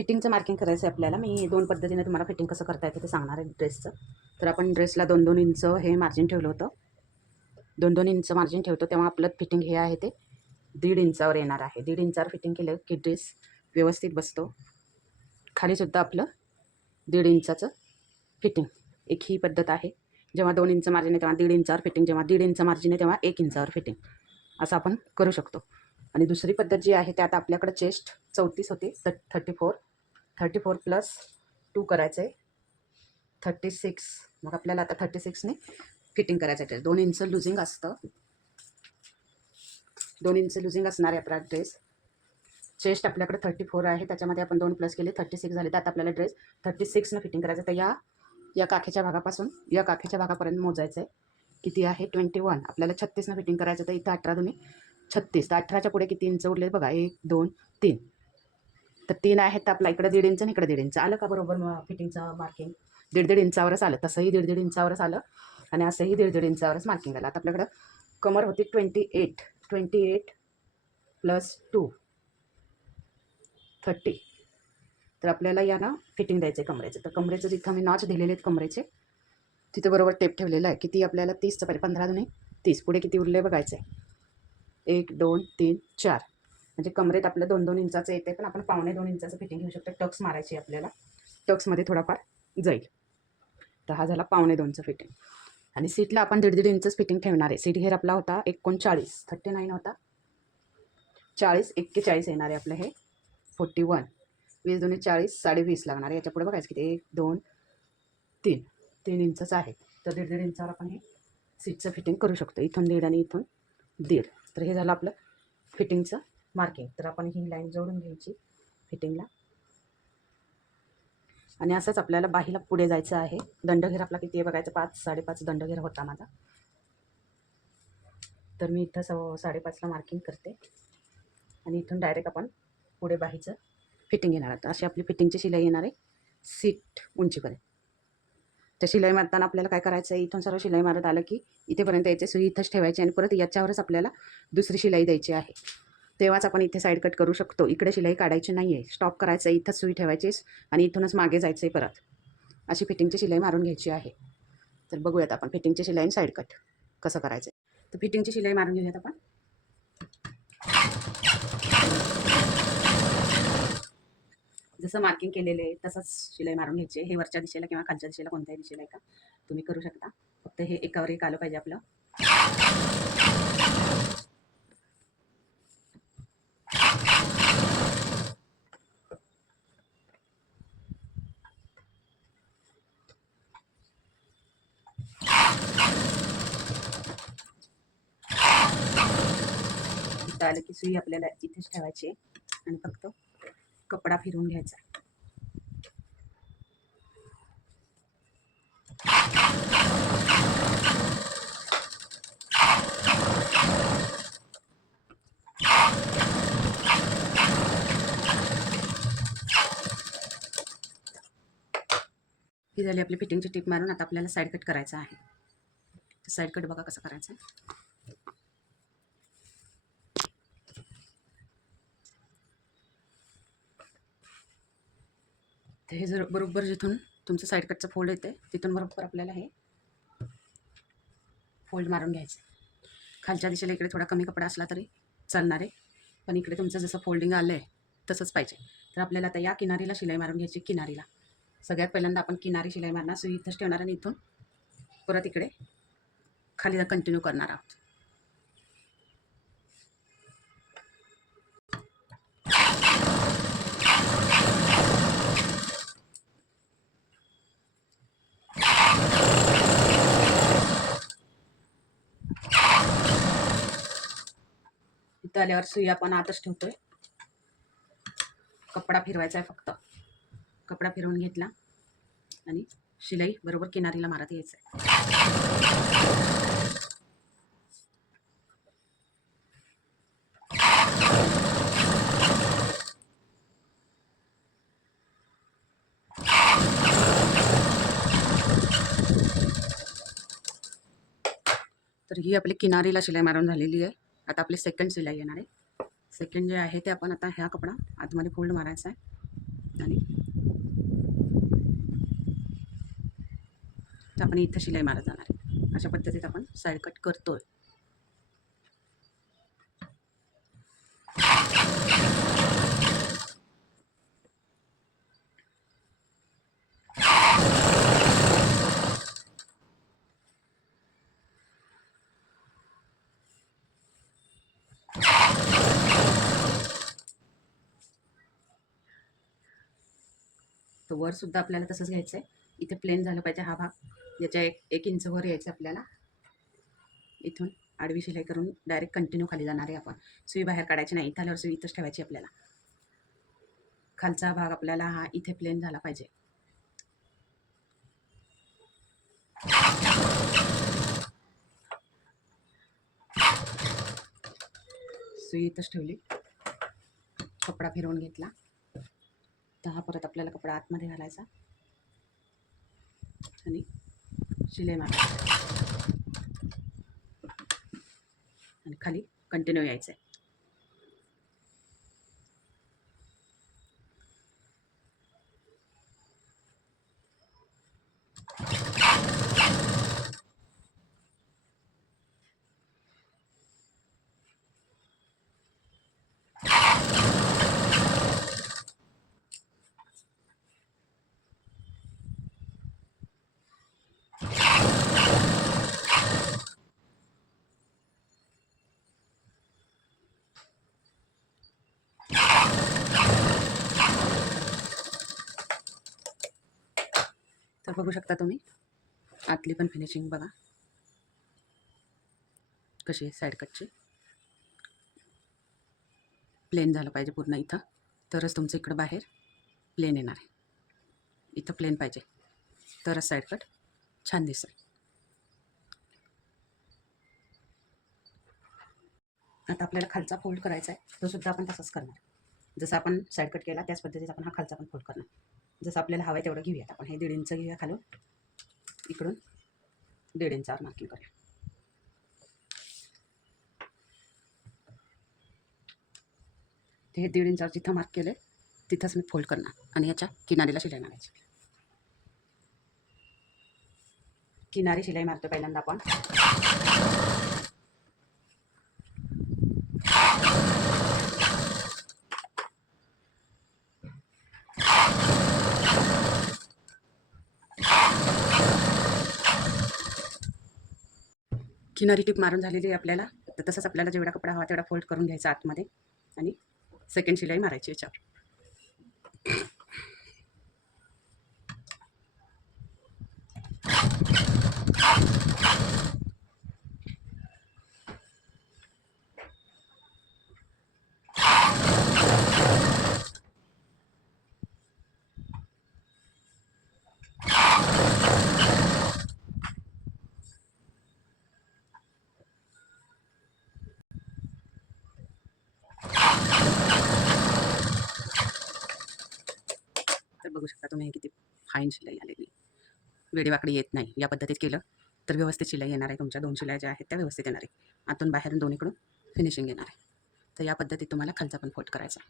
फिटिंगचं marking करायचं आहे आपल्याला. मी 2 पद्धतीने तुम्हाला फिटिंग कसं करता येतं ते सांगणार आहे ड्रेसचं. तर आपण ड्रेसला 2-2 इंच हे मार्जिन ठेवलं होतं. 2-2 इंच मार्जिन ठेवतो तेव्हा आपलं फिटिंग हे आहे ते 1.5 इंचावर येणार आहे. 1.5 इंचावर फिटिंग केलं की ड्रेस व्यवस्थित बसतो. खालीसुद्धा आपलं 1.5 इंचाचं फिटिंग. एक ही पद्धत आहे. जेव्हा 2 इंच मार्जिन आहे तेव्हा 1.5 इंचावर फिटिंग, जेव्हा 1.5 इंच मार्जिन आहे तेव्हा 1 इंचावर फिटिंग, असं आपण करू शकतो. आणि दुसरी पद्धत जी आहे त्यात आपल्याकडे चेस्ट 34 होते, तर 34 प्लस 2 करायचं आहे 36. मग आपल्याला आता 36ने फिटिंग करायचं आहे. 2 इंच लुझिंग असतं, 2 इंच लुझिंग असणार आहे आपला ड्रेस. चेस्ट आपल्याकडे 34 आहे, त्याच्यामध्ये आपण 2 प्लस केले 36 झाले. त्यात आपल्याला ड्रेस 36 फिटिंग करायचं. तर या काखेच्या भागापासून या काखेच्या भागापर्यंत मोजायचं आहे. किती आहे 21. आपल्याला 36 फिटिंग करायचं. तर इथं 18 दुनी 36. तर 18च्या पुढे किती इंच उरले बघा, 1 2 3. तर 3 आहेत, तर आपला इकडे 1.5 इंच आणि इकडे 1.5 इंच आलं का बरोबर. फिटिंगचं मार्किंग 1.5 इंचावरच आलं, तसंही 1.5 इंचावरच आलं आणि असंही 1.5 इंचावरच मार्किंग आलं. आता आपल्याकडं कमर होती 28 प्लस 2 30. तर आपल्याला यानं फिटिंग द्यायचं आहे कमरेचं. तर कमरेचं जिथं मी नॉच दिलेले आहेत कमरेचे तिथं बरोबर टेप ठेवलेला आहे. किती आपल्याला 30चं पाहिजे, 15 दुनी 30. पुढे किती उरले बघायचं आहे, 1 2 3 4. म्हणजे कमरेत आपलं 2-2 इंचाचं येते, पण आपण 1.25-2 इंचाचं फिटिंग घेऊ शकतो. टक्स मारायची आपल्याला, टक्समध्ये थोडाफार जाईल. तर हा झाला 1.25-2चं फिटिंग. आणि सीटला आपण 1.5 इंचच फिटिंग ठेवणार आहे. सीट घेर आपला होता 39 होता, 40 41 येणार आहे आपलं हे 41. 20 दुनी 40, 20.5 लागणार आहे. याच्या पुढे बघायचं किती, 1 2 3 इंचच आहे. तर 1.5 इंचावर आपण हे सीटचं फिटिंग करू शकतो. इथून 1.5 आणि इथून 1.5. तर हे झालं आपलं फिटिंगचं मार्किंग. तर आपण ही लाईन जोडून घ्यायची फिटिंगला. आणि असंच आपल्याला बाहीला पुढे जायचं आहे. दंडघेर आपला किती आहे बघायचं, 5 5.5 दंडघेर होता माझा. तर मी इथं 5.5ला मार्किंग करते आणि इथून डायरेक्ट आपण पुढे बाहीचं फिटिंग येणार आहे. अशी आपली फिटिंगची शिलाई येणार आहे सीट उंचीपर्यंत. तर शिलाई मारताना आपल्याला काय करायचं आहे, इथून सर्व शिलाई मारत आलं की इथेपर्यंत यायचे, सुई इथंच ठेवायची आणि परत याच्यावरच आपल्याला दुसरी शिलाई द्यायची आहे. तेव्हाच आपण इथे साईड कट करू शकतो. इकडे शिलाई काढायची नाही आहे, स्टॉप करायचं आहे, इथंच सुई ठेवायची आणि इथूनच मागे जायचं आहे परत. अशी फिटिंगची शिलाई मारून घ्यायची आहे. तर बघूयात आपण फिटिंगची शिलाई आणि साईड कट कसं करायचं. तर फिटिंगची शिलाई मारून घेऊयात आपण. जसं मार्किंग केलेलं आहे तसंच शिलाई मारून घ्यायची. हे वरच्या दिशेला किंवा खालच्या दिशेला कोणत्याही दिशेला आहे का तुम्ही करू शकता. फक्त हे एकावर एक आलं पाहिजे आपलं. इथं आलं की सुई आपल्याला इथेच ठेवायची आहे आणि फक्त कपडा फिरवून घ्यायचा. ही झाली आपली फिटिंगची टिप मारून. आता आपल्याला साईड कट करायचा आहे. साईड कट बघा कसं करायचं. तर हे जर बरोबर जिथून तुमचं साईड कटचं फोल्ड येते तिथून बरोबर आपल्याला हे फोल्ड मारून घ्यायचं. खालच्या दिशेला इकडे थोडा कमी कपडा असला तरी चालणार आहे, पण इकडे तुमचं जसं फोल्डिंग आलं आहे तसंच पाहिजे. तर आपल्याला आता या किनारीला शिलाई मारून घ्यायची. किनारीला सगळ्यात पहिल्यांदा आपण किनारी शिलाई मारणार. सुई इथंच ठेवणार आणि इथून परत इकडे खाली कंटिन्यू करणार आहोत. इथं आल्यावर सुई आपण आतच ठेवतोय. कपडा फिरवायचा आहे फक्त. कपडा फिरवून घेतला आणि शिलाई बरोबर किनारीला मारत यायचं आहे. तर ही आपली किनारीला शिलाई मारून झालेली आहे. आता आपली सेकंड शिलाई येणार आहे. सेकंड जे आहे ते आपण आता ह्या कपडा आतमध्ये फोल्ड मारायचा आहे आणि तर आपण इथं शिलाई मारत जाणार आहे. अशा पद्धतीत आपण साईड कट करतोय. तर वरसुद्धा आपल्याला तसंच घ्यायचं आहे. इथे प्लेन झालं पाहिजे हा भाग. याच्या 1 इंच वर यायचं आपल्याला. इथून आडवी शिलाई करून डायरेक्ट कंटिन्यू खाली जाणार आहे आपण. सुई बाहेर काढायची नाही. इथं आल्यावर सुई इथंच ठेवायची आपल्याला. खालचा भाग आपल्याला हा इथे प्लेन झाला पाहिजे. सुई इथंच ठेवली. कपडा फिरवून घेतला. तर हा परत आपल्याला कपडा आतमध्ये घालायचा आणि शिलाई मारायची आणि खाली कंटिन्यू यायचं आहे. तर बघू शकता तुम्ही आतली पण फिनिशिंग बघा कशी आहे. साईड कटची प्लेन झालं पाहिजे पूर्ण इथं, तरच तुमचं इकडं बाहेर प्लेन येणार आहे. इथं प्लेन पाहिजे तरच साईड कट छान दिसेल. आता आपल्याला खालचा फोल्ड करायचा आहे. तो सुद्धा आपण तसंच करणार. जसं आपण साईड कट केला त्याच पद्धतीत आपण हा खालचा पण फोल्ड करणार. जसं आपल्याला हवं आहे तेवढं घेऊयात आपण. हे 1.5 इंच घेऊया खालून. इकडून 1.5 इंचावर मार्किंग करूया. ते 1.5 इंचावर जिथं मार्क केलं तिथंच मी फोल्ड करणार आणि याच्या किनारीला शिलाई मारायची. किनारी शिलाई मारतो पहिल्यांदा आपण. किनारी टिप मारून झालेली आहे आपल्याला. तर तसंच आपल्याला जेवढा कपडा हवा तेवढा फोल्ड करून घ्यायचा आतमध्ये आणि सेकंड शिलाई मारायची याच्यावर. तर बघू शकता तुम्ही किती फाईन शिलाई आलेली. वेडेवाकडी येत नाही. या पद्धतीत केलं तर व्यवस्थित शिलाई येणार आहे. तुमच्या 2 शिलाई ज्या आहेत त्या व्यवस्थित येणार आहे. आतून बाहेरून दोन्हीकडून फिनिशिंग येणार आहे. तर या पद्धतीत तुम्हाला खालचा पण फोल्ड करायचा.